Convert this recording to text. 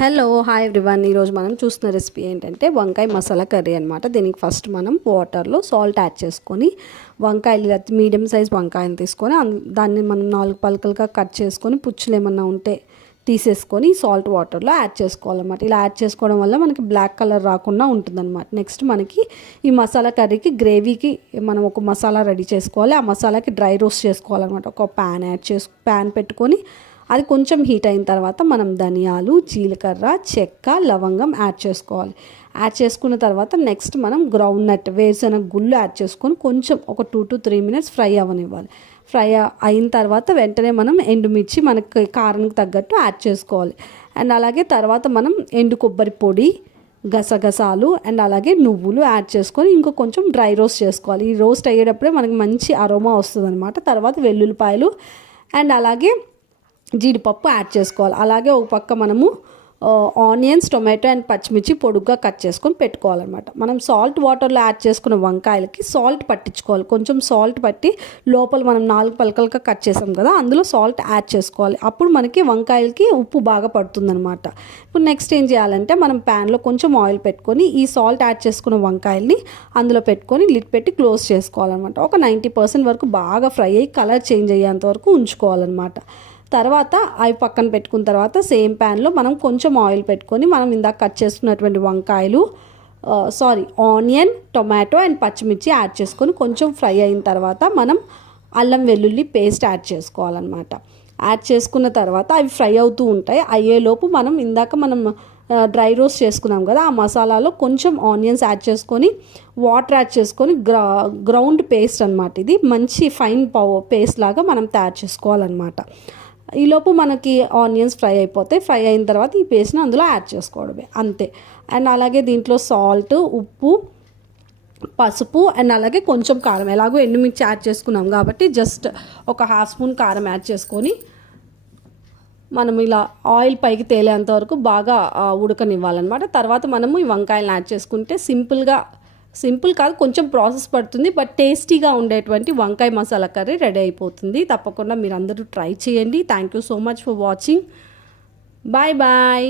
Hello hi everyone. ఈరోజు మనం చూస్తున్న రెసిపీ ఏంటంటే వంకాయ మసాలా కర్రీ అనమాట. దీనికి ఫస్ట్ మనం వాటర్లో సాల్ట్ యాడ్ చేసుకొని వంకాయలు మీడియం సైజ్ వంకాయలు తీసుకొని దాన్ని మనం 4 పలకలుగా కట్ చేసుకొని పుచ్చులు ఏమన్నా ఉంటే తీసేసుకొని సాల్ట్ వాటర్లో యాడ్ చేసుకోవాలన్నమాట. ఇలా యాడ్ చేసుకోవడం వల్ల మనకి బ్లాక్ కలర్ రాకుండా ఉంటుందన్నమాట. నెక్స్ట్ మనకి ఈ మసాలా కర్రీకి గ్రేవీకి మనం ఒక మసాలా రెడీ చేసుకోవాలి. ఆ మసాలాకి డ్రై రోస్ట్ చేసుకోవాలన్నమాట. ఒక ప్యాన్ పెట్టుకొని అది కొంచెం హీట్ అయిన తర్వాత మనం ధనియాలు, జీలకర్ర, చెక్క, లవంగం యాడ్ చేసుకోవాలి. యాడ్ చేసుకున్న తర్వాత నెక్స్ట్ మనం గ్రౌండ్ నట్ వేరుశనగ గుళ్ళు యాడ్ చేసుకొని కొంచెం ఒక 2 to 3 minutes ఫ్రై అవ్వనివ్వాలి. ఫ్రై అయిన తర్వాత వెంటనే మనం ఎండుమిర్చి మనకి కారానికి తగ్గట్టు యాడ్ చేసుకోవాలి. అండ్ అలాగే తర్వాత మనం ఎండు కొబ్బరి పొడి, గసగసాలు అండ్ అలాగే నువ్వులు యాడ్ చేసుకొని ఇంకో కొంచెం డ్రై రోస్ట్ చేసుకోవాలి. ఈ రోస్ట్ అయ్యేటప్పుడే మనకి మంచి అరోమా వస్తుంది అనమాట. తర్వాత వెల్లుల్లిపాయలు అండ్ అలాగే జీడిపప్పు యాడ్ చేసుకోవాలి. అలాగే ఒక పక్క మనము ఆనియన్స్, టొమాటో అండ్ పచ్చిమిర్చి పొడుగ్గా కట్ చేసుకొని పెట్టుకోవాలన్నమాట. మనం సాల్ట్ వాటర్లో యాడ్ చేసుకున్న వంకాయలకి సాల్ట్ పట్టించుకోవాలి. కొంచెం సాల్ట్ పట్టి లోపల మనం 4 పలకలుగా కట్ చేసాం కదా, అందులో సాల్ట్ యాడ్ చేసుకోవాలి. అప్పుడు మనకి వంకాయలకి ఉప్పు బాగా పడుతుందన్నమాట. ఇప్పుడు నెక్స్ట్ ఏం చేయాలంటే మనం ప్యాన్లో కొంచెం ఆయిల్ పెట్టుకొని ఈ సాల్ట్ యాడ్ చేసుకున్న వంకాయల్ని అందులో పెట్టుకొని లిడ్ పెట్టి క్లోజ్ చేసుకోవాలన్నమాట. ఒక 90% వరకు బాగా ఫ్రై అయ్యి కలర్ చేంజ్ అయ్యేంత వరకు ఉంచుకోవాలన్నమాట. తర్వాత అవి పక్కన పెట్టుకున్న తర్వాత సేమ్ ప్యాన్లో మనం కొంచెం ఆయిల్ పెట్టుకొని మనం ఇందాక కట్ చేసుకున్నటువంటి వంకాయలు ఆనియన్, టొమాటో అండ్ పచ్చిమిర్చి యాడ్ చేసుకొని కొంచెం ఫ్రై అయిన తర్వాత మనం అల్లం వెల్లుల్లి పేస్ట్ యాడ్ చేసుకోవాలన్నమాట. యాడ్ చేసుకున్న తర్వాత అవి ఫ్రై అవుతూ ఉంటాయి. అయ్యేలోపు మనం డ్రై రోస్ట్ చేసుకున్నాం కదా, ఆ మసాలాలో కొంచెం ఆనియన్స్ యాడ్ చేసుకొని వాటర్ యాడ్ చేసుకొని గ్రౌండ్ పేస్ట్ అనమాట. ఇది మంచి ఫైన్ పేస్ట్ లాగా మనం తయారు చేసుకోవాలన్నమాట. ఈలోపు మనకి ఆనియన్స్ ఫ్రై అయిపోతాయి. ఫ్రై అయిన తర్వాత ఈ పేస్ట్ని అందులో యాడ్ చేసుకోవడమే, అంతే. అండ్ అలాగే దీంట్లో సాల్ట్, ఉప్పు, పసుపు అండ్ అలాగే కొంచెం కారం, ఎలాగో ఎండుమిర్చి యాడ్ చేసుకున్నాం కాబట్టి జస్ట్ ఒక 1/2 స్పూన్ కారం యాడ్ చేసుకొని మనం ఇలా ఆయిల్ పైకి తేలేంత వరకు బాగా ఉడకనివ్వాలన్నమాట. తర్వాత మనము ఈ వంకాయలను యాడ్ చేసుకుంటే సింపుల్ కాదు, కొంచెం ప్రాసెస్ పడుతుంది, బట్ టేస్టీగా ఉండేటువంటి వంకాయ మసాలా కర్రీ రెడీ అయిపోతుంది. తప్పకుండా మీరు అందరూ ట్రై చేయండి. Thank you so much for watching. Bye bye.